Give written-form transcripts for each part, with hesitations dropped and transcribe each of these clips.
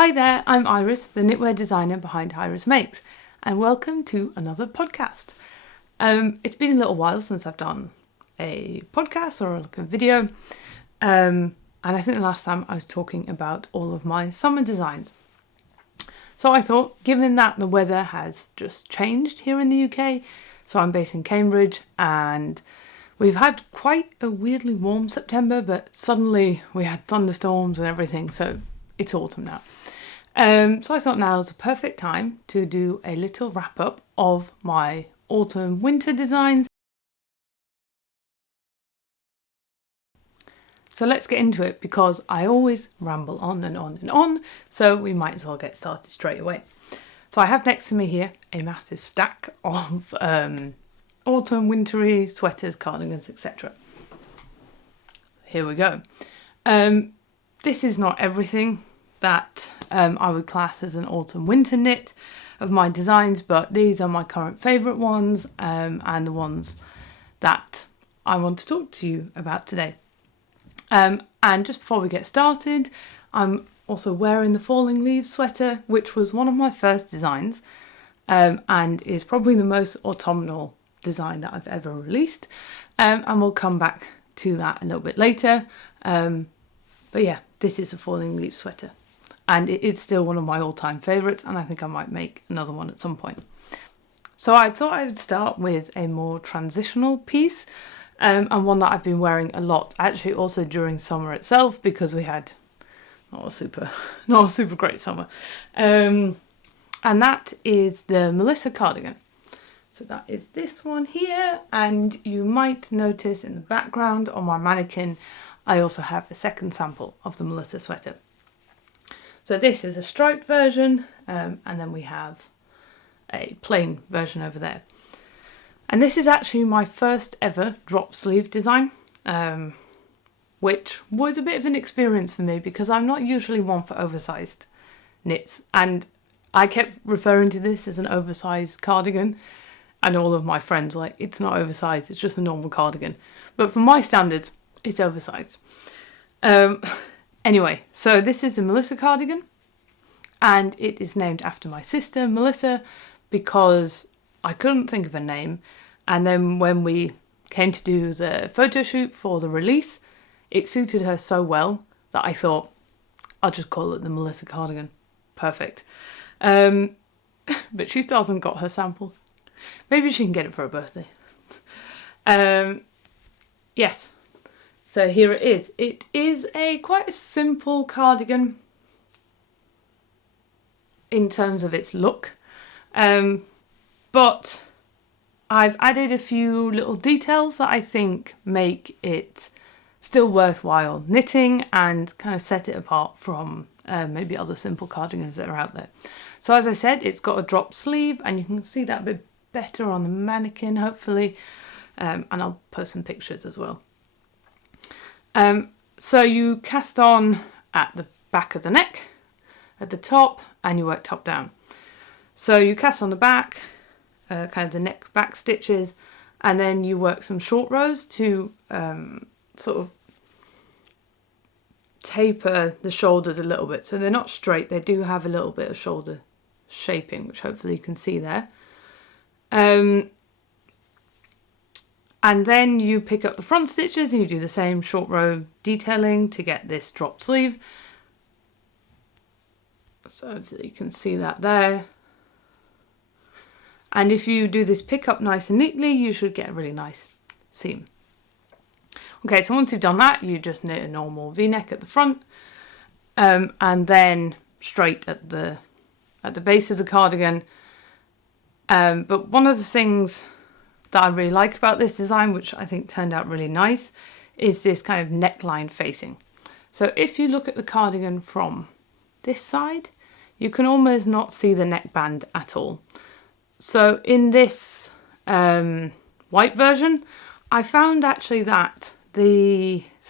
Hi there, I'm Iris, the knitwear designer behind Hirismakes, and welcome to another podcast. It's been a little while since I've done a podcast or a video, and I think the last time I was talking about all of my summer designs. So I thought, given that the weather has just changed here in the UK, so I'm based in Cambridge, and we've had quite a weirdly warm September, but suddenly we had thunderstorms and everything, so it's autumn now. So I thought now is the perfect time to do a little wrap up of my autumn winter designs. So let's get into it because I always ramble on and on and on, so we might as well get started straight away. So I have next to me here a massive stack of autumn wintry sweaters, cardigans, etc. Here we go. This is not everything that I would class as an autumn winter knit of my designs, but these are my current favourite ones and the ones that I want to talk to you about today. And just before we get started, I'm also wearing the Falling Leaves sweater, which was one of my first designs and is probably the most autumnal design that I've ever released, and we'll come back to that a little bit later. But yeah, this is a Falling Leaves sweater. And it is still one of my all-time favourites, and I think I might make another one at some point. So I thought I would start with a more transitional piece, and one that I've been wearing a lot, actually also during summer itself, because we had not a super great summer. And that is the Melissa cardigan. So that is this one here, and you might notice in the background on my mannequin, I also have a second sample of the Melissa sweater. So this is a striped version, and then we have a plain version over there. And this is actually my first ever drop sleeve design, which was a bit of an experience for me because I'm not usually one for oversized knits. And I kept referring to this as an oversized cardigan, and all of my friends were like, it's not oversized, it's just a normal cardigan. But for my standards, it's oversized. Anyway, so this is a Melissa cardigan, and it is named after my sister, Melissa, because I couldn't think of a name. And then when we came to do the photo shoot for the release, it suited her so well that I thought, I'll just call it the Melissa cardigan. Perfect. But she still hasn't got her sample. Maybe she can get it for her birthday. Yes. So here it is. It is quite a simple cardigan in terms of its look, but I've added a few little details that I think make it still worthwhile knitting and kind of set it apart from maybe other simple cardigans that are out there. So as I said, it's got a drop sleeve, and you can see that a bit better on the mannequin hopefully, and I'll post some pictures as well. So you cast on at the back of the neck, at the top, and you work top down. So you cast on the back, kind of the neck back stitches, and then you work some short rows to sort of taper the shoulders a little bit. So they're not straight, they do have a little bit of shoulder shaping, which hopefully you can see there. And then you pick up the front stitches and you do the same short row detailing to get this drop sleeve. So hopefully you can see that there. And if you do this pick up nice and neatly, you should get a really nice seam. Okay, so once you've done that, you just knit a normal V-neck at the front, and then straight at the base of the cardigan. But one of the things that I really like about this design, which I think turned out really nice, is this kind of neckline facing. So if you look at the cardigan from this side, you can almost not see the neckband at all. So in this white version, I found actually that so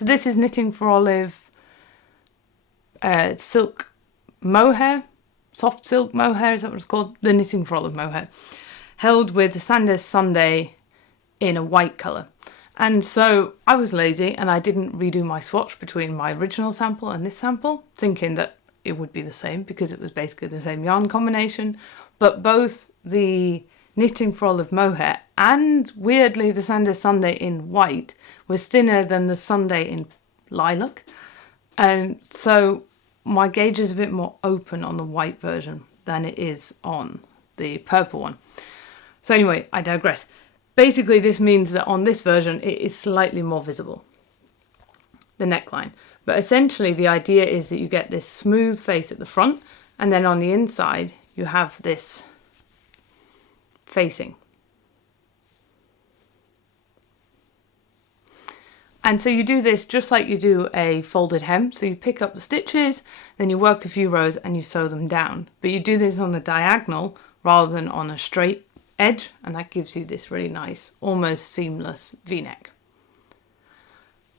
this is Knitting for Olive silk mohair, soft silk mohair, is that what it's called? The Knitting for Olive mohair, held with the Sanders Sunday in a white colour. And so I was lazy and I didn't redo my swatch between my original sample and this sample, thinking that it would be the same because it was basically the same yarn combination, but both the Knitting for Olive Mohair and weirdly the Sunday Sunday in white was thinner than the Sunday in lilac, and so my gauge is a bit more open on the white version than it is on the purple one. So anyway, I digress. Basically this means that on this version it is slightly more visible, the neckline, but essentially the idea is that you get this smooth face at the front, and then on the inside you have this facing. And so you do this just like you do a folded hem. So you pick up the stitches, then you work a few rows and you sew them down. But you do this on the diagonal rather than on a straight edge, and that gives you this really nice, almost seamless V-neck.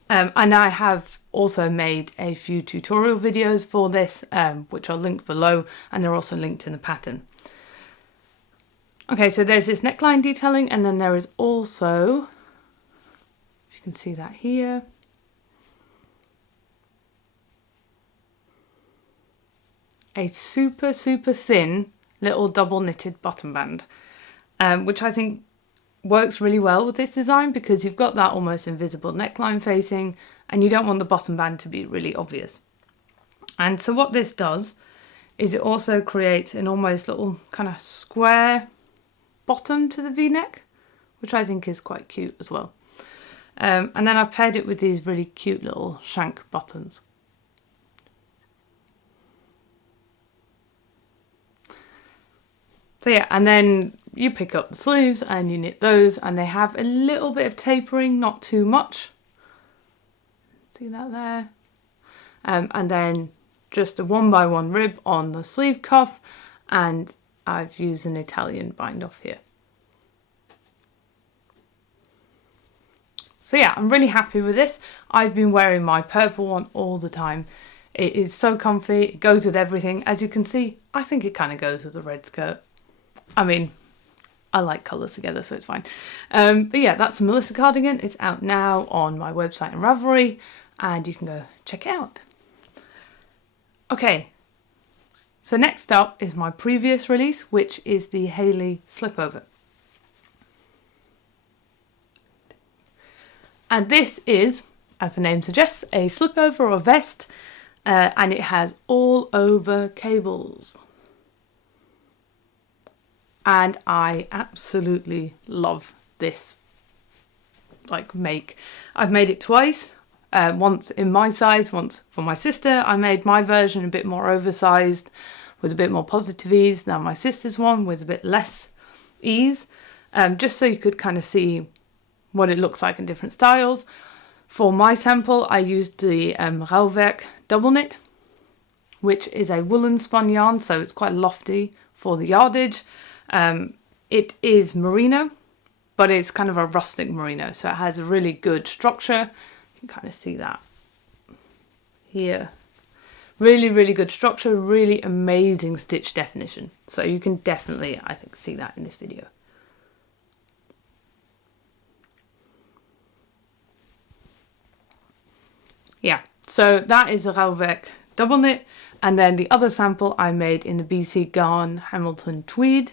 And I have also made a few tutorial videos for this, which I'll link below, and they're also linked in the pattern. Okay, so there's this neckline detailing, and then there is also, you can see that here, a super thin little double knitted bottom band, which I think works really well with this design because you've got that almost invisible neckline facing and you don't want the bottom band to be really obvious. And so what this does is it also creates an almost little kind of square bottom to the V-neck, which I think is quite cute as well. And then I've paired it with these really cute little shank buttons. So yeah, and then you pick up the sleeves and you knit those, and they have a little bit of tapering, not too much. See that there? And then just a 1x1 rib on the sleeve cuff, and I've used an Italian bind off here. So yeah, I'm really happy with this. I've been wearing my purple one all the time. It is so comfy, it goes with everything. As you can see, I think it kind of goes with the red skirt. I mean, I like colours together, so it's fine. But yeah, that's a Melissa cardigan. It's out now on my website and Ravelry, and you can go check it out. Okay, so next up is my previous release, which is the Hayley Slipover. And this is, as the name suggests, a slipover or vest, and it has all over cables. And I absolutely love this make. I've made it twice, once in my size, once for my sister. I made my version a bit more oversized with a bit more positive ease than my sister's one with a bit less ease, just so you could kind of see what it looks like in different styles. For my sample I used the Rauwerk double knit, which is a woolen spun yarn, so it's quite lofty for the yardage. It is merino, but it's kind of a rustic merino, so it has a really good structure. You can kind of see that here. Really good structure, really amazing stitch definition. So you can definitely, I think, see that in this video. Yeah, so that is the Rauwerk double knit, and then the other sample I made in the BC Garn Hamilton Tweed,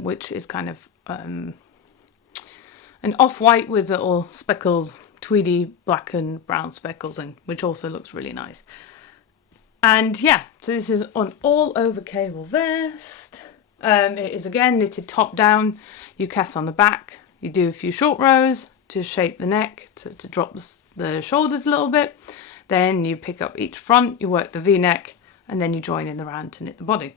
which is kind of an off-white with little speckles, tweedy black and brown speckles in, which also looks really nice. And yeah, so this is an all-over cable vest. It is again knitted top down. You cast on the back, you do a few short rows to shape the neck, to drop the shoulders a little bit. Then you pick up each front, you work the V-neck, and then you join in the round to knit the body.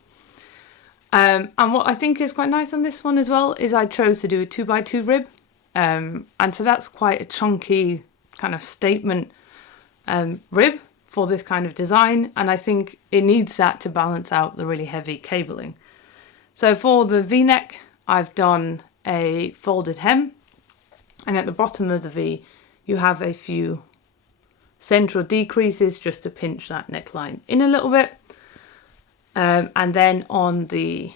And what I think is quite nice on this one as well is I chose to do a 2x2 rib. And so that's quite a chunky kind of statement rib for this kind of design, and I think it needs that to balance out the really heavy cabling. So for the V-neck I've done a folded hem, and at the bottom of the V you have a few central decreases just to pinch that neckline in a little bit. And then on the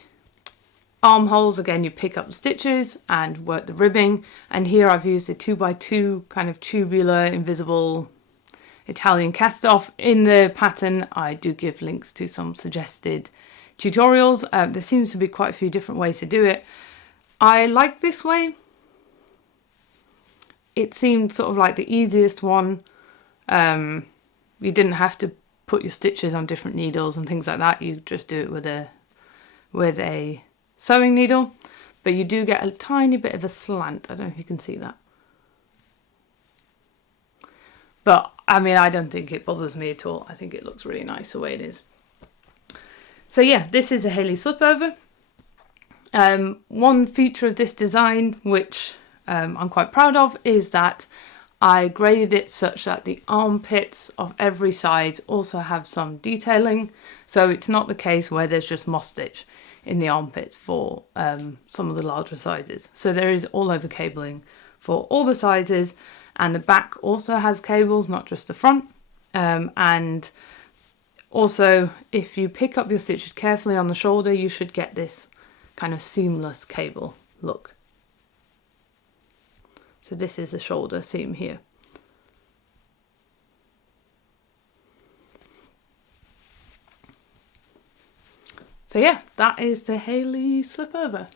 armholes, again, you pick up the stitches and work the ribbing. And here I've used a 2x2 kind of tubular, invisible. Italian cast off. In the pattern I do give links to some suggested tutorials. There seems to be quite a few different ways to do it. I like this way. It seemed sort of like the easiest one. You didn't have to put your stitches on different needles and things like that. You just do it with a sewing needle, but you do get a tiny bit of a slant. I don't know if you can see that. But I mean, I don't think it bothers me at all. I think it looks really nice the way it is. So yeah, this is a Hayley Slipover. One feature of this design, which I'm quite proud of, is that I graded it such that the armpits of every size also have some detailing. So it's not the case where there's just moss stitch in the armpits for some of the larger sizes. So there is all over cabling for all the sizes, and the back also has cables, not just the front. And also, if you pick up your stitches carefully on the shoulder, you should get this kind of seamless cable look. So this is the shoulder seam here. So yeah, that is the Hayley Slipover.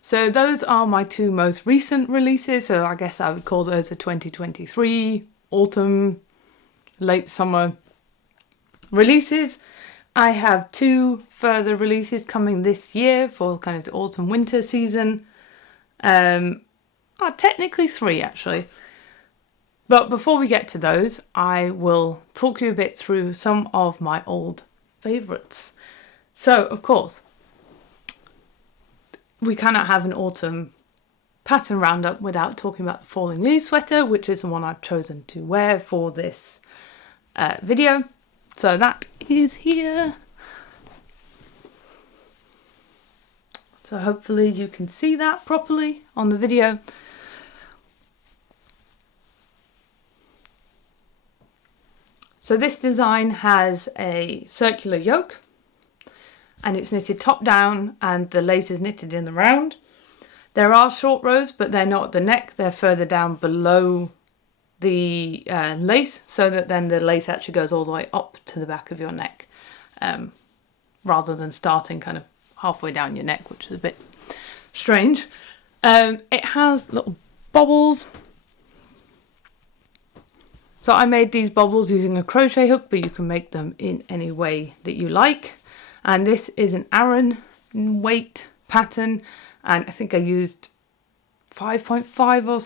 So those are my two most recent releases. So I guess I would call those the 2023 autumn, late summer releases. I have two further releases coming this year for kind of the autumn winter season. Technically three actually. But before we get to those, I will talk you a bit through some of my old favourites. So of course, we cannot have an autumn pattern roundup without talking about the falling leaves sweater, which is the one I've chosen to wear for this video. So that is here. So hopefully you can see that properly on the video. So this design has a circular yoke and it's knitted top down and the lace is knitted in the round. There are short rows, but they're not at the neck, they're further down below the lace, so that then the lace actually goes all the way up to the back of your neck, rather than starting kind of halfway down your neck, which is a bit strange. It has little bobbles. So I made these bobbles using a crochet hook, but you can make them in any way that you like. And this is an Aran weight pattern, and I think I used 5.5 or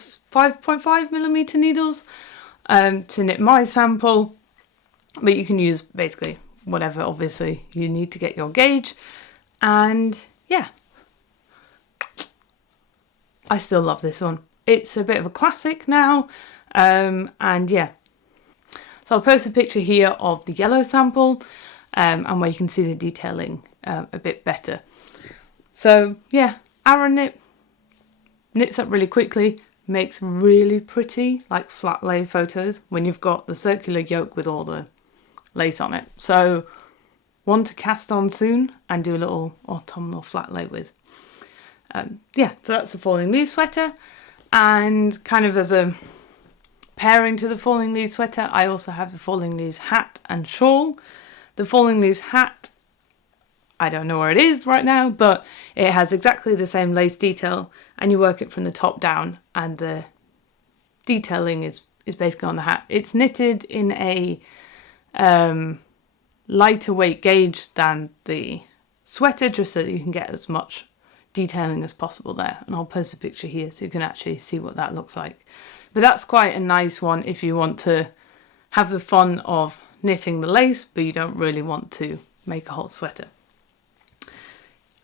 5.5 millimeter needles to knit my sample, but you can use basically whatever obviously you need to get your gauge. And yeah, I still love this one. It's a bit of a classic now, and yeah. So I'll post a picture here of the yellow sample and where you can see the detailing a bit better. So yeah, Aran knits up really quickly, makes really pretty like flat lay photos when you've got the circular yoke with all the lace on it. So one to cast on soon and do a little autumnal flat lay with. Yeah, so that's the falling leaves sweater, and kind of as a pairing to the falling leaves sweater, I also have the falling leaves hat and shawl. The falling leaves hat, I don't know where it is right now, but it has exactly the same lace detail, and you work it from the top down, and the detailing is basically on the hat. It's knitted in a lighter weight gauge than the sweater, just so that you can get as much detailing as possible there. And I'll post a picture here so you can actually see what that looks like. But that's quite a nice one if you want to have the fun of knitting the lace, but you don't really want to make a whole sweater.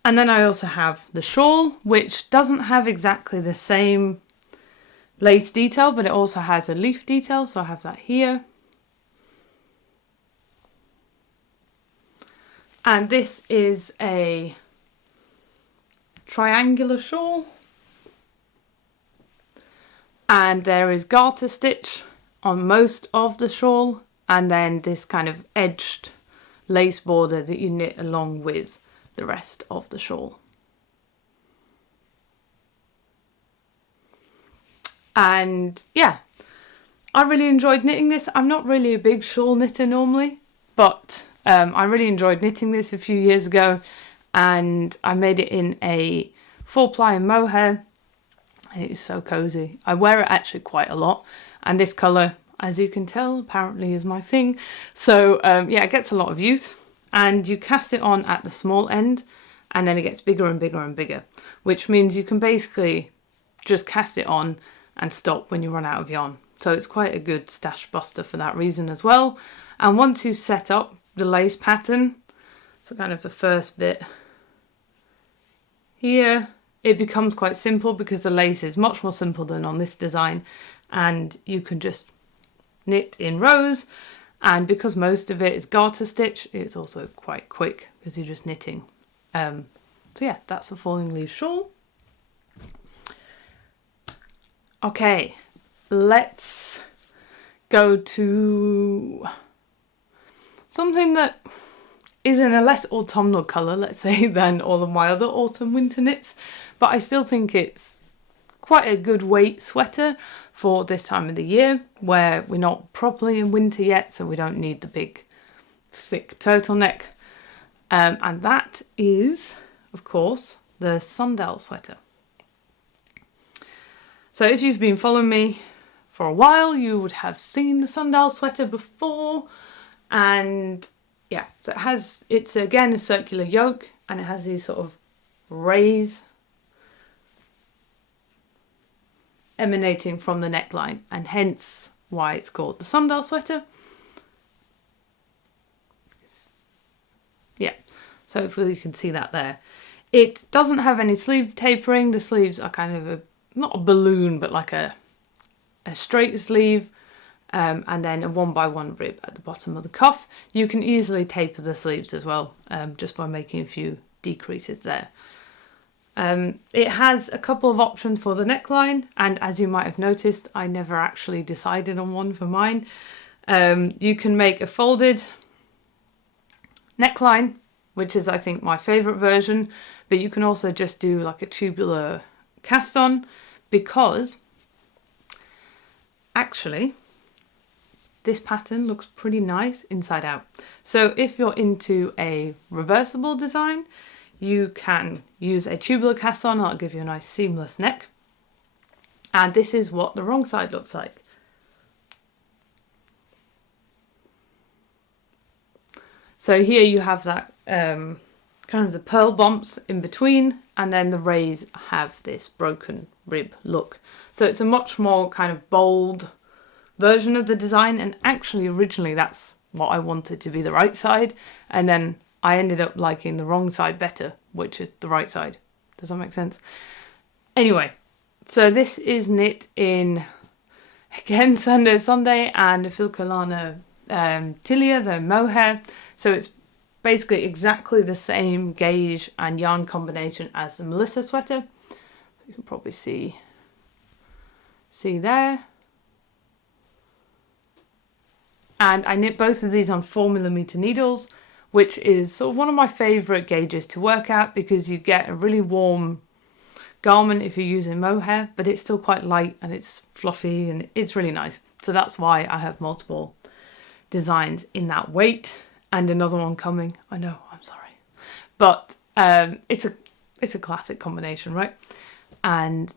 And then I also have the shawl, which doesn't have exactly the same lace detail, but it also has a leaf detail, so I have that here. And this is a triangular shawl, and there is garter stitch on most of the shawl, and then this kind of edged lace border that you knit along with the rest of the shawl. And yeah, I really enjoyed knitting this. I'm not really a big shawl knitter normally, but I really enjoyed knitting this a few years ago, and I made it in a 4-ply mohair. It is so cozy. I wear it actually quite a lot, and this colour, as you can tell, apparently is my thing. So yeah, it gets a lot of use, and you cast it on at the small end, and then it gets bigger and bigger and bigger, which means you can basically just cast it on and stop when you run out of yarn. So it's quite a good stash buster for that reason as well. And once you set up the lace pattern, so kind of the first bit here, it becomes quite simple because the lace is much more simple than on this design, and you can just knit in rows, and because most of it is garter stitch, it's also quite quick because you're just knitting. So yeah, that's a falling leaf shawl. Okay, let's go to something that is in a less autumnal colour, let's say, than all of my other autumn winter knits, but I still think it's quite a good weight sweater for this time of the year where we're not properly in winter yet, so we don't need the big thick turtleneck, and that is, of course, the Sundial Sweater. So if you've been following me for a while, you would have seen the Sundial Sweater before, and yeah, so it's again a circular yoke, and it has these sort of rays emanating from the neckline, and hence why it's called the Sundial Sweater. Yeah, so hopefully you can see that there. It doesn't have any sleeve tapering. The sleeves are kind of not a balloon, but like a straight sleeve. And then a 1x1 rib at the bottom of the cuff. You can easily taper the sleeves as well, just by making a few decreases there. It has a couple of options for the neckline, and as you might have noticed, I never actually decided on one for mine. You can make a folded neckline, which is I think my favourite version, but you can also just do like a tubular cast on, because actually this pattern looks pretty nice inside out. So if you're into a reversible design, you can use a tubular cast on. That'll give you a nice seamless neck. And this is what the wrong side looks like. So here you have that kind of the pearl bumps in between, and then the rays have this broken rib look. So it's a much more kind of bold version of the design, and actually originally that's what I wanted to be the right side, and then I ended up liking the wrong side better, which is the right side. Does that make sense? Anyway, so this is knit in, again, Sunday and a Filcolana Tilia, the mohair. So it's basically exactly the same gauge and yarn combination as the Melissa sweater. So you can probably see there. And I knit both of these on 4mm needles, which is sort of one of my favourite gauges to work at, because you get a really warm garment if you're using mohair, but it's still quite light and it's fluffy and it's really nice. So that's why I have multiple designs in that weight, and another one coming. I know, I'm sorry. But it's a classic combination, right? And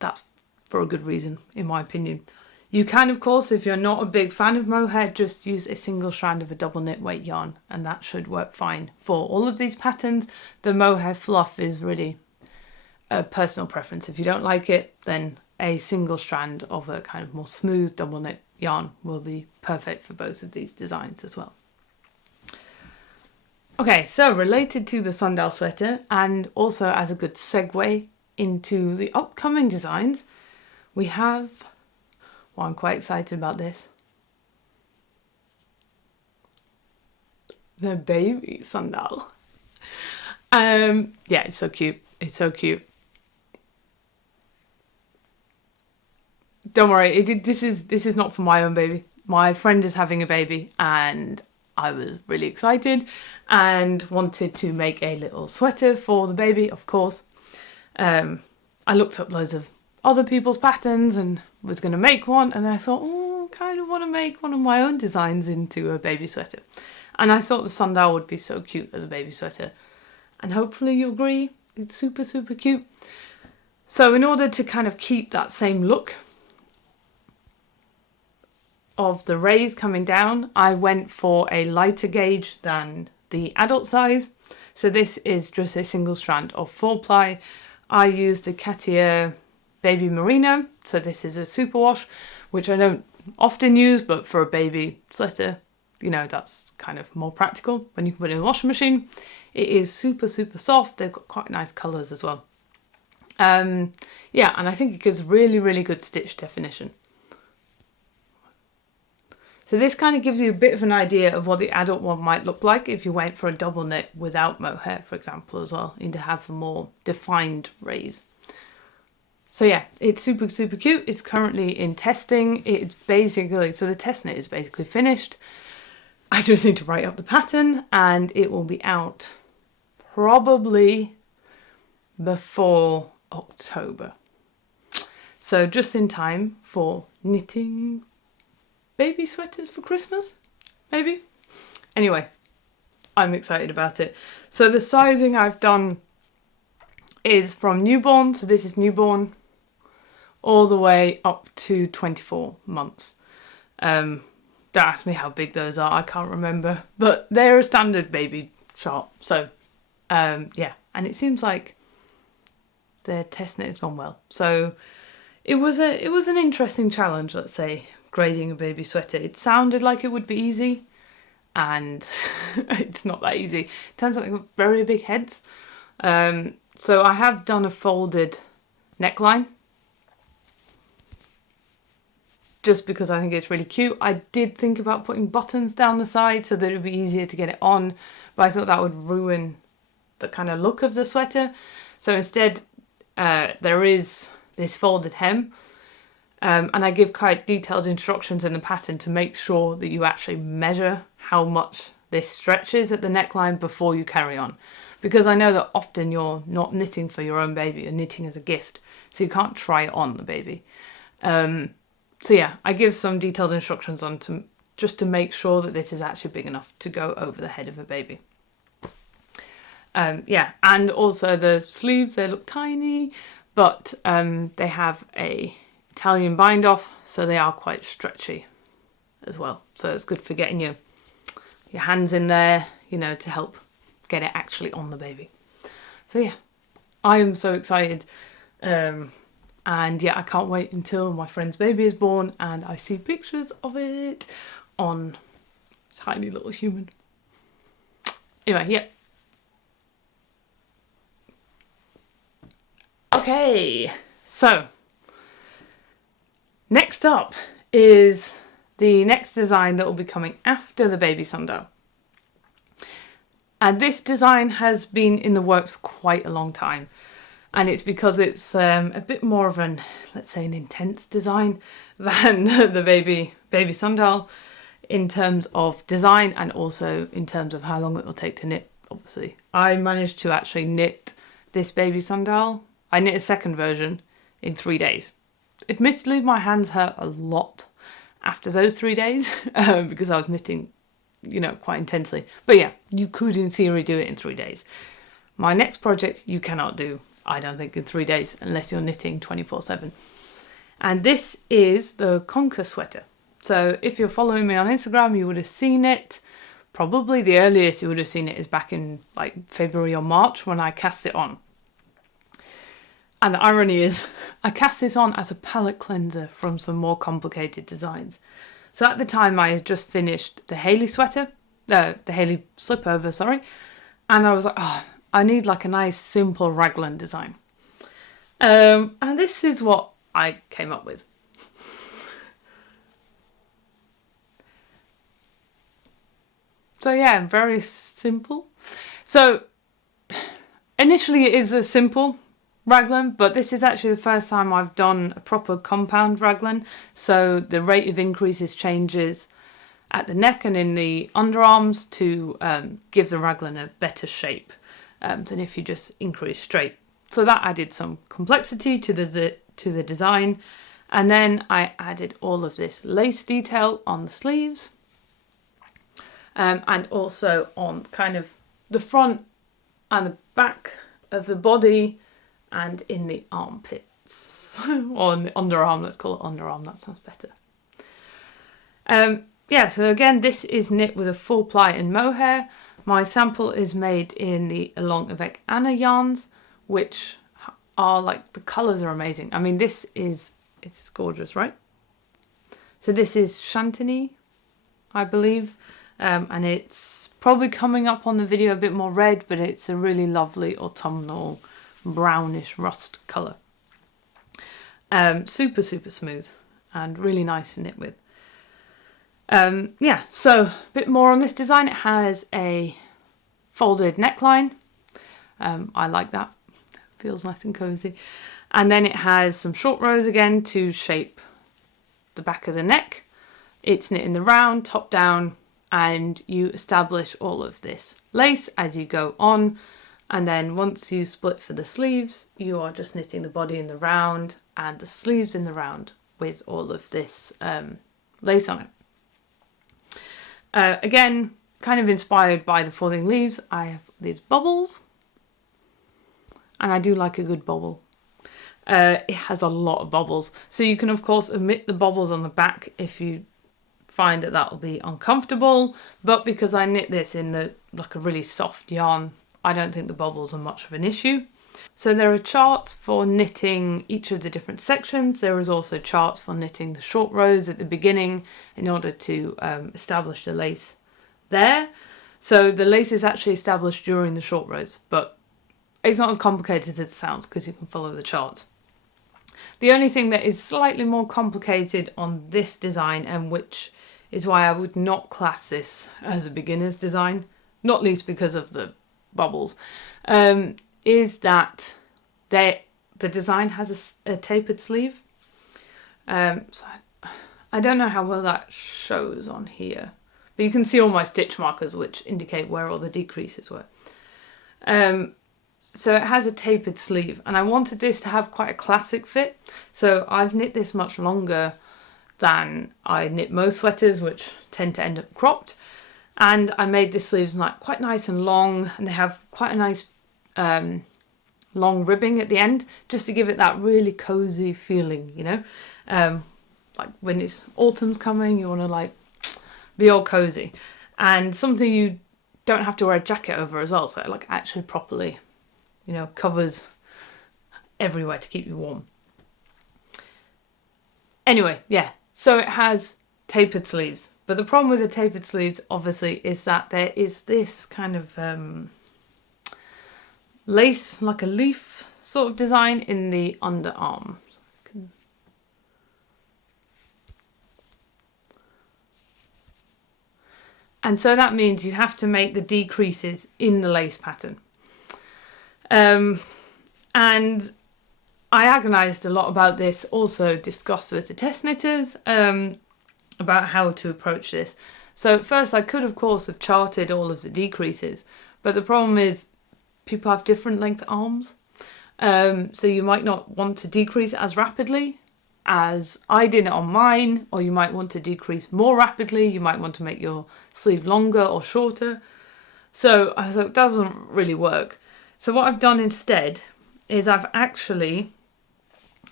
that's for a good reason, in my opinion. You can, of course, if you're not a big fan of mohair, just use a single strand of a double knit weight yarn, and that should work fine for all of these patterns. The mohair fluff is really a personal preference. If you don't like it, then a single strand of a kind of more smooth double knit yarn will be perfect for both of these designs as well. Okay, so related to the Sundial Sweater, and also as a good segue into the upcoming designs, we have... Well, I'm quite excited about this. The baby Sundial. Yeah, it's so cute. It's so cute. Don't worry, this is not for my own baby. My friend is having a baby, and I was really excited and wanted to make a little sweater for the baby, of course. I looked up loads of other people's patterns and was going to make one, and then I thought, oh, I kind of want to make one of my own designs into a baby sweater. And I thought the Sundial would be so cute as a baby sweater. And hopefully you agree, it's super, super cute. So in order to kind of keep that same look of the rays coming down, I went for a lighter gauge than the adult size. So this is just a single strand of 4-ply. I used the Cartier Baby Merino. So this is a superwash, which I don't often use, but for a baby sweater, you know, that's kind of more practical when you can put it in the washing machine. It is super, super soft. They've got quite nice colours as well. Yeah, and I think it gives really, really good stitch definition. So this kind of gives you a bit of an idea of what the adult one might look like if you went for a double knit without mohair, for example, as well, and to have a more defined rays. So yeah, it's super, super cute. It's currently in testing. It's basically, so the test knit is basically finished. I just need to write up the pattern, and it will be out probably before October. So just in time for knitting baby sweaters for Christmas, maybe? Anyway, I'm excited about it. So the sizing I've done is from newborn, so this is newborn, all the way up to 24 months. Don't ask me how big those are, I can't remember, but they're a standard baby chart. So yeah, and it seems like the test knit has gone well. So it was an interesting challenge, let's say, grading a baby sweater. It sounded like it would be easy, and it's not that easy. It turns out they've got very big heads. So I have done a folded neckline, just because I think it's really cute. I did think about putting buttons down the side so that it would be easier to get it on, but I thought that would ruin the kind of look of the sweater. So instead, there is this folded hem, and I give quite detailed instructions in the pattern to make sure that you actually measure how much this stretches at the neckline before you carry on. Because I know that often you're not knitting for your own baby, you're knitting as a gift, so you can't try it on the baby. So yeah, I give some detailed instructions on just to make sure that this is actually big enough to go over the head of a baby. Yeah, and also the sleeves, they look tiny, but they have a Italian bind off, so they are quite stretchy as well. So it's good for getting your hands in there, you know, to help get it actually on the baby. So yeah, I am so excited. And yeah, I can't wait until my friend's baby is born and I see pictures of it on tiny little human. Anyway, yeah. Okay, so next up is the next design that will be coming after the baby sundial. And this design has been in the works for quite a long time. And it's because it's a bit more of an, let's say, an intense design than the baby sundial in terms of design and also in terms of how long it will take to knit, obviously. I managed to actually knit this baby sundial. I knit a second version in 3 days. Admittedly, my hands hurt a lot after those 3 days because I was knitting, you know, quite intensely. But yeah, you could in theory do it in 3 days. My next project you cannot do, I don't think, in 3 days unless you're knitting 24/7. And this is the Conker Sweater. So if you're following me on Instagram, you would have seen it. Probably the earliest you would have seen it is back in like February or March when I cast it on. And the irony is, I cast this on as a palette cleanser from some more complicated designs. So at the time, I had just finished the Hayley Sweater, the Hayley Slipover, sorry. And I was like, oh, I need like a nice simple raglan design. And this is what I came up with. So yeah, very simple. So initially it is a simple raglan, but this is actually the first time I've done a proper compound raglan. So the rate of increases changes at the neck and in the underarms to give the raglan a better shape than if you just increase straight. So that added some complexity to the design, And then I added all of this lace detail on the sleeves, and also on kind of the front and the back of the body and in the armpits, or on the underarm. Let's call it underarm, that sounds better. Yeah, so again, this is knit with a 4-ply and mohair. My sample is made in the Along Avec Anna yarns, which are like, the colours are amazing. I mean, it's gorgeous, right? So this is Chantilly, I believe, and it's probably coming up on the video a bit more red, but it's a really lovely autumnal brownish rust colour. Super smooth and really nice to knit with. Yeah, so a bit more on this design. It has a folded neckline. I like that. Feels nice and cozy. And then it has some short rows again to shape the back of the neck. It's knit in the round, top down, and you establish all of this lace as you go on. And then once you split for the sleeves, you are just knitting the body in the round and the sleeves in the round with all of this lace on it. Again, kind of inspired by the falling leaves, I have these bubbles, and I do like a good bubble. It has a lot of bubbles, so you can of course omit the bubbles on the back if you find that will be uncomfortable, but because I knit this in a really soft yarn, I don't think the bubbles are much of an issue. So there are charts for knitting each of the different sections. There is also charts for knitting the short rows at the beginning in order to establish the lace there. So the lace is actually established during the short rows, but it's not as complicated as it sounds because you can follow the charts. The only thing that is slightly more complicated on this design, and which is why I would not class this as a beginner's design, not least because of the bubbles, is that the design has a tapered sleeve. So I don't know how well that shows on here, but you can see all my stitch markers which indicate where all the decreases were. So it has a tapered sleeve, and I wanted this to have quite a classic fit. So I've knit this much longer than I knit most sweaters, which tend to end up cropped. And I made the sleeves quite nice and long, and they have quite a nice long ribbing at the end, just to give it that really cozy feeling, you know. Like when it's autumn's coming, you want to be all cozy, and something you don't have to wear a jacket over as well. So it actually properly, you know, covers everywhere to keep you warm. Anyway, yeah. So it has tapered sleeves, but the problem with the tapered sleeves, obviously, is that there is this kind of lace, like a leaf sort of design in the underarm. And so that means you have to make the decreases in the lace pattern. And I agonised a lot about this, also discussed with the test knitters about how to approach this. So at first I could of course have charted all of the decreases, but the problem is people have different length arms. So you might not want to decrease as rapidly as I did it on mine, or you might want to decrease more rapidly. You might want to make your sleeve longer or shorter. So I was like, it doesn't really work. So what I've done instead is I've actually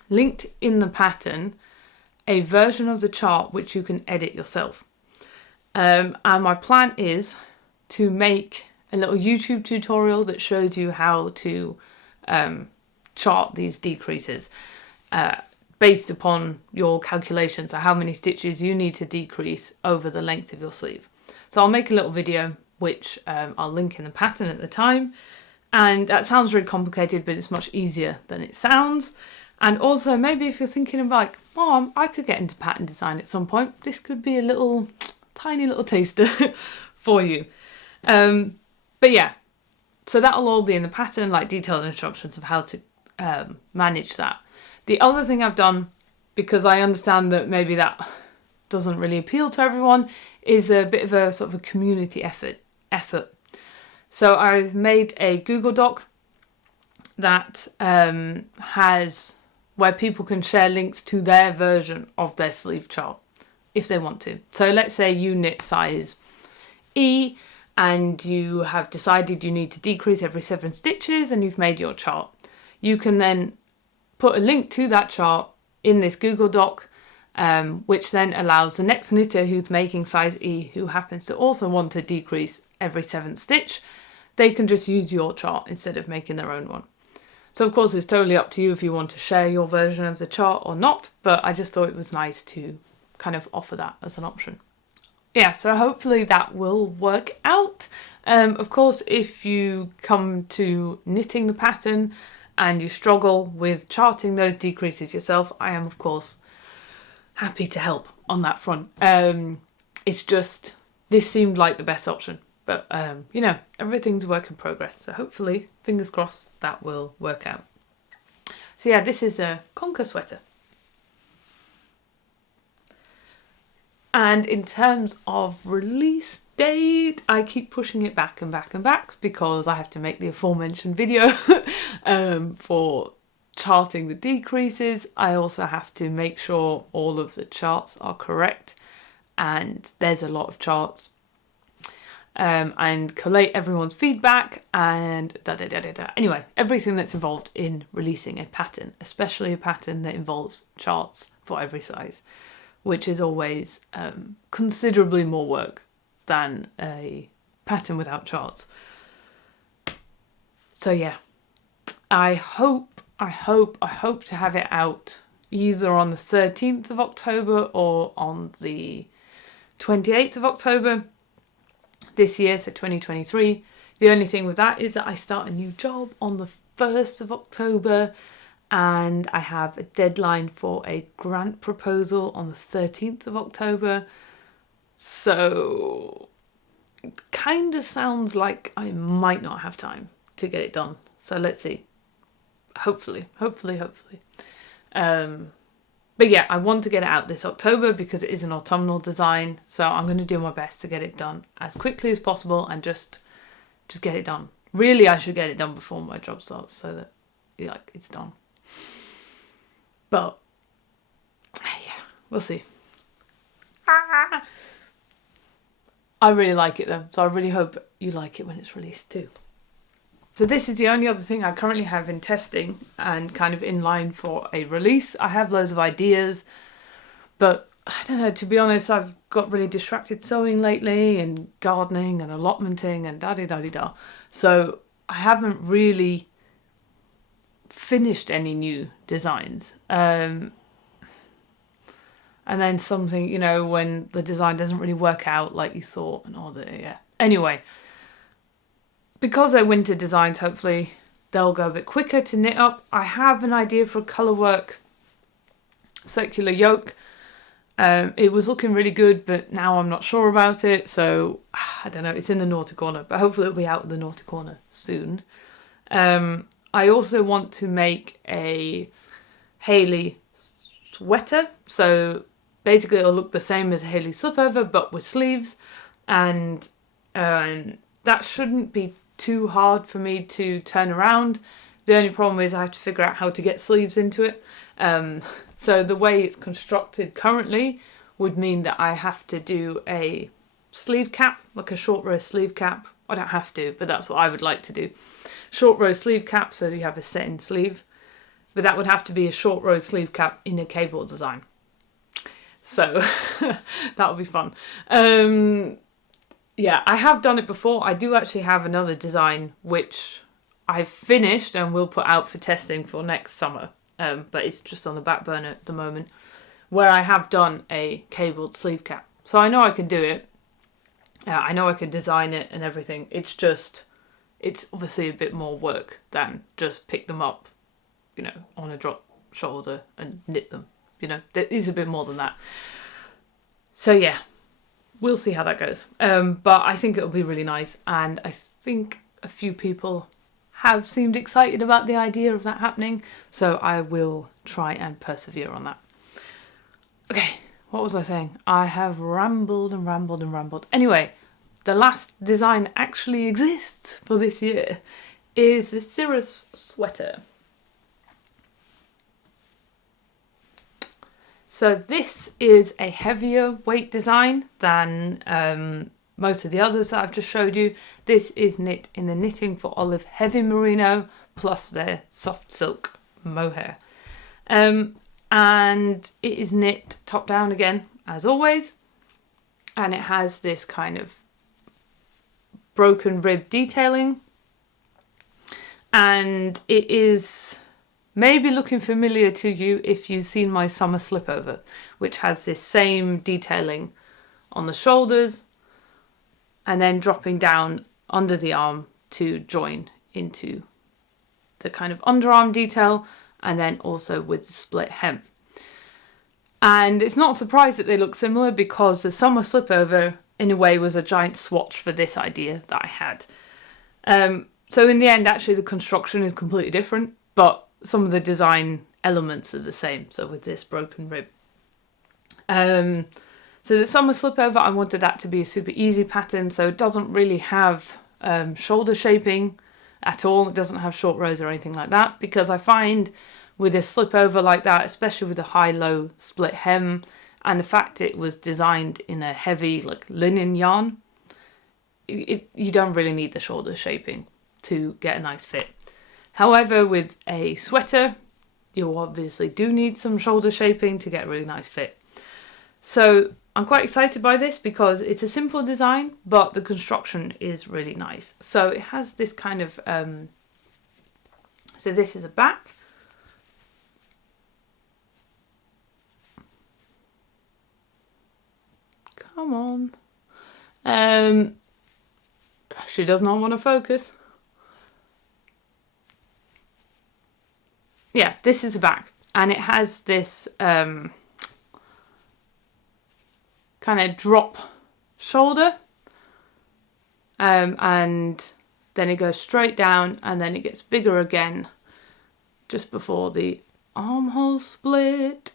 linked in the pattern a version of the chart which you can edit yourself. And my plan is to make a little YouTube tutorial that shows you how to chart these decreases based upon your calculations of how many stitches you need to decrease over the length of your sleeve. So I'll make a little video which I'll link in the pattern at the time. And that sounds really complicated, but it's much easier than it sounds. And also, maybe if you're thinking of oh, I could get into pattern design at some point, this could be a tiny little taster for you. But yeah, so that'll all be in the pattern, detailed instructions of how to manage that. The other thing I've done, because I understand that maybe that doesn't really appeal to everyone, is a bit of a sort of a community effort. So I've made a Google Doc that has where people can share links to their version of their sleeve chart if they want to. So let's say you knit size E and you have decided you need to decrease every 7 stitches and you've made your chart. You can then put a link to that chart in this Google Doc, which then allows the next knitter who's making size E, who happens to also want to decrease every 7th stitch, they can just use your chart instead of making their own one. So of course it's totally up to you if you want to share your version of the chart or not, but I just thought it was nice to kind of offer that as an option. Yeah, so hopefully that will work out. Of course, if you come to knitting the pattern and you struggle with charting those decreases yourself, I am of course happy to help on that front. It's just, this seemed like the best option, but you know, everything's a work in progress, so hopefully, fingers crossed, that will work out. So yeah, this is a Conker Sweater. And in terms of release date, I keep pushing it back and back and back because I have to make the aforementioned video for charting the decreases. I also have to make sure all of the charts are correct, and there's a lot of charts, and collate everyone's feedback and Anyway, everything that's involved in releasing a pattern, especially a pattern that involves charts for every size, which is always considerably more work than a pattern without charts. So yeah, I hope to have it out either on the 13th of October or on the 28th of October this year, so 2023. The only thing with that is that I start a new job on the 1st of October, and I have a deadline for a grant proposal on the 13th of October. So it kind of sounds like I might not have time to get it done. So let's see. Hopefully. But yeah, I want to get it out this October because it is an autumnal design. So I'm going to do my best to get it done as quickly as possible and just get it done. Really, I should get it done before my job starts so that it's done. But yeah, we'll see. I really like it though, so I really hope you like it when it's released too. So this is the only other thing I currently have in testing and kind of in line for a release. I have loads of ideas, but I don't know, to be honest, I've got really distracted sewing lately and gardening and allotmenting and da-di-da-di-da. So I haven't really finished any new designs. And then something, you know, when the design doesn't really work out like you thought and all that, yeah. Anyway, because they're winter designs, hopefully they'll go a bit quicker to knit up. I have an idea for a colour work circular yoke. It was looking really good, but now I'm not sure about it. So, I don't know, it's in the Naughty Corner, but hopefully it'll be out of the Naughty Corner soon. I also want to make a Hayley Sweater. So basically it'll look the same as a Hayley Slipover, but with sleeves. And that shouldn't be too hard for me to turn around. The only problem is I have to figure out how to get sleeves into it. So the way it's constructed currently would mean that I have to do a sleeve cap, like a short row sleeve cap. I don't have to, but that's what I would like to do. Short row sleeve cap, so you have a set in sleeve. But that would have to be a short row sleeve cap in a cable design. So that would be fun. Yeah, I have done it before. I do actually have another design which I've finished and will put out for testing for next summer. But it's just on the back burner at the moment, where I have done a cabled sleeve cap. So I know I can do it. I know I can design it and everything. It's just, it's obviously a bit more work than just pick them up, you know, on a drop shoulder and knit them. You know, there is a bit more than that. So yeah, we'll see how that goes. But I think it'll be really nice. And I think a few people have seemed excited about the idea of that happening. So I will try and persevere on that. Okay, what was I saying? I have rambled and rambled and rambled. Anyway, the last design that actually exists for this year is the Cirrus Sweater. So this is a heavier weight design than most of the others that I've just showed you. This is knit in the Knitting for Olive Heavy Merino plus their soft silk mohair. And it is knit top down again, as always. And it has this kind of broken rib detailing. And it is maybe looking familiar to you if you've seen my Summer Slipover, which has this same detailing on the shoulders and then dropping down under the arm to join into the kind of underarm detail, and then also with the split hem. And it's not surprised that they look similar, because the Summer Slipover in a way was a giant swatch for this idea that I had. So in the end, actually the construction is completely different, but some of the design elements are the same. So with this broken rib. So the Summer Slipover, I wanted that to be a super easy pattern, so it doesn't really have shoulder shaping at all. It doesn't have short rows or anything like that, because I find with a slipover like that, especially with a high-low split hem, and the fact it was designed in a heavy like linen yarn, you don't really need the shoulder shaping to get a nice fit. However, with a sweater, you obviously do need some shoulder shaping to get a really nice fit. So I'm quite excited by this because it's a simple design, but the construction is really nice. So it has this kind of, so this is a back. Come on. She does not want to focus. Yeah, this is a back, and it has this kind of drop shoulder, and then it goes straight down, and then it gets bigger again just before the armhole split.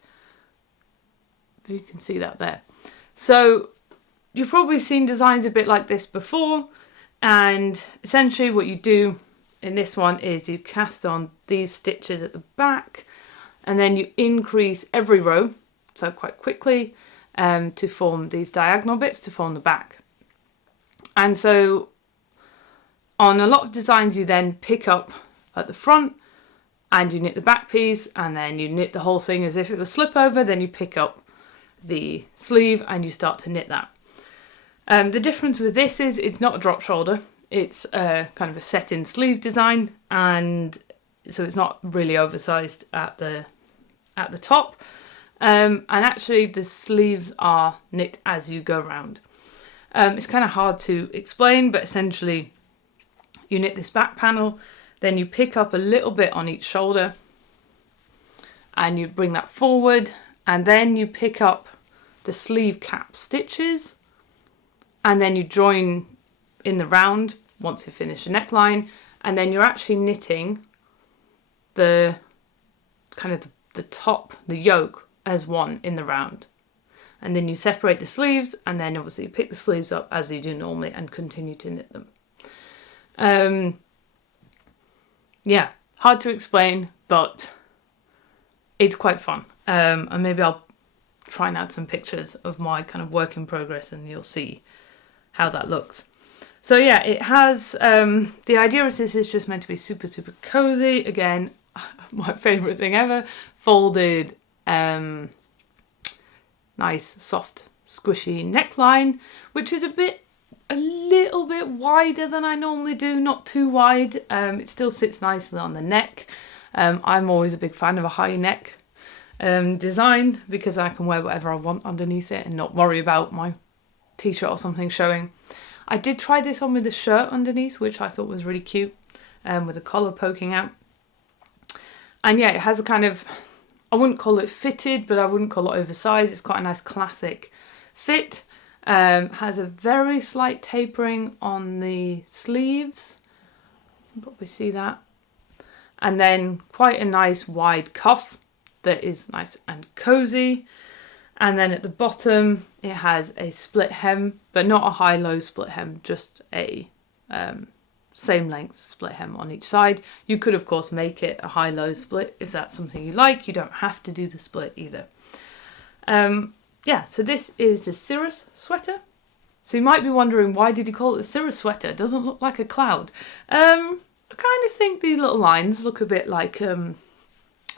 You can see that there. So you've probably seen designs a bit like this before, and essentially what you do in this one is you cast on these stitches at the back, and then you increase every row, so quite quickly, to form these diagonal bits to form the back. And so on a lot of designs you then pick up at the front and you knit the back piece, and then you knit the whole thing as if it was slipover, then you pick up the sleeve and you start to knit that. The difference with this is it's not a drop shoulder, it's kind of a set-in sleeve design, and so it's not really oversized at the top. And actually the sleeves are knit as you go round. It's kind of hard to explain, but essentially you knit this back panel, then you pick up a little bit on each shoulder and you bring that forward, and then you pick up the sleeve cap stitches, and then you join in the round once you finish the neckline, and then you're actually knitting the kind of the top, the yoke, as one in the round. And then you separate the sleeves, and then obviously you pick the sleeves up as you do normally and continue to knit them. Yeah, hard to explain, but it's quite fun. And maybe I'll try and add some pictures of my kind of work in progress, and you'll see how that looks. So yeah, it has, the idea is this is just meant to be super, super cozy. Again, my favourite thing ever, folded, nice, soft, squishy neckline, which is a little bit wider than I normally do, not too wide. It still sits nicely on the neck. I'm always a big fan of a high neck design, because I can wear whatever I want underneath it and not worry about my t-shirt or something showing. I did try this on with a shirt underneath, which I thought was really cute, with a collar poking out. And yeah, it has a kind of, I wouldn't call it fitted, but I wouldn't call it oversized. It's quite a nice classic fit. Has a very slight tapering on the sleeves. You can probably see that. And then quite a nice wide cuff that is nice and cozy. And then at the bottom it has a split hem, but not a high-low split hem, just a same length split hem on each side. You could of course make it a high-low split if that's something you like. You don't have to do the split either. Yeah, so this is the Cirrus Sweater. So you might be wondering, why did he call it Cirrus Sweater? It doesn't look like a cloud. I kind of think the little lines look a bit like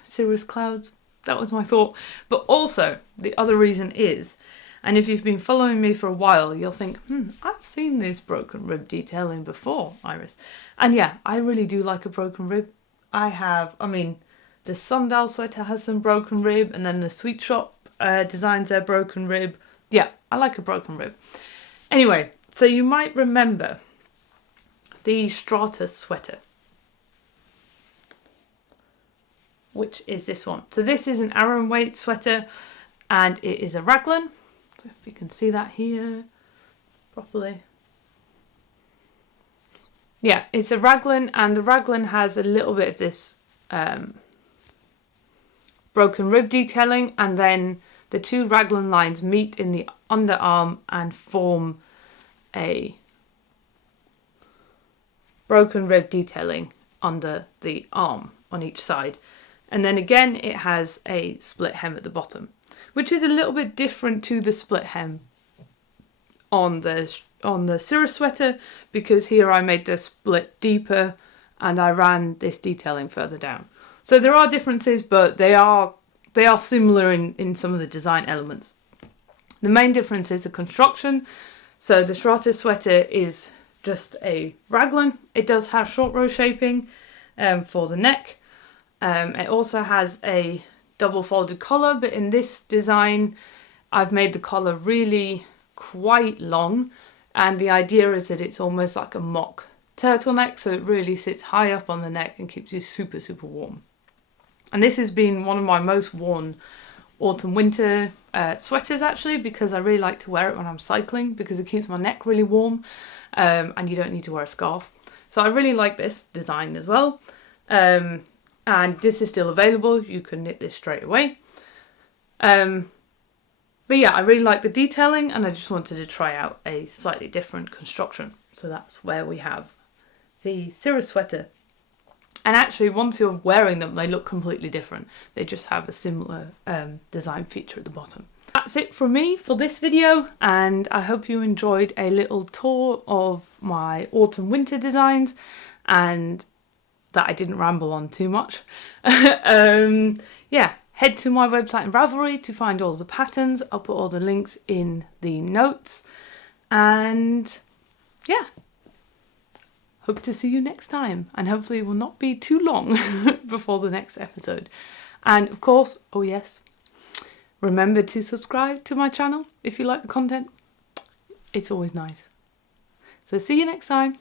cirrus clouds. That was my thought. But also, the other reason is, and if you've been following me for a while, you'll think, I've seen this broken rib detailing before, Iris. And yeah, I really do like a broken rib. The Sundial Sweater has some broken rib, and then the Sweet Shop designs their broken rib. Yeah, I like a broken rib. Anyway, so you might remember the Stratus Sweater, which is this one. So this is an Aran weight sweater, and it is a raglan. So if you can see that here properly. Yeah, it's a raglan, and the raglan has a little bit of this broken rib detailing, and then the two raglan lines meet in the underarm and form a broken rib detailing under the arm on each side. And then again, it has a split hem at the bottom, which is a little bit different to the split hem on the Cirrus Sweater, because here I made the split deeper and I ran this detailing further down. So there are differences, but they are similar in some of the design elements. The main difference is the construction. So the Stratus Sweater is just a raglan. It does have short row shaping for the neck. It also has a double folded collar, but in this design I've made the collar really quite long, and the idea is that it's almost like a mock turtleneck, so it really sits high up on the neck and keeps you super warm. And this has been one of my most worn autumn winter sweaters, actually, because I really like to wear it when I'm cycling, because it keeps my neck really warm, and you don't need to wear a scarf. So I really like this design as well. And this is still available. You can knit this straight away. But yeah, I really like the detailing, and I just wanted to try out a slightly different construction. So that's where we have the Cirrus Sweater. And actually, once you're wearing them, they look completely different. They just have a similar design feature at the bottom. That's it from me for this video, and I hope you enjoyed a little tour of my autumn winter designs, and that I didn't ramble on too much. Yeah, head to my website in Ravelry to find all the patterns. I'll put all the links in the notes, and yeah, hope to see you next time, and hopefully it will not be too long before the next episode. And of course, oh yes, remember to subscribe to my channel if you like the content. It's always nice. So see you next time.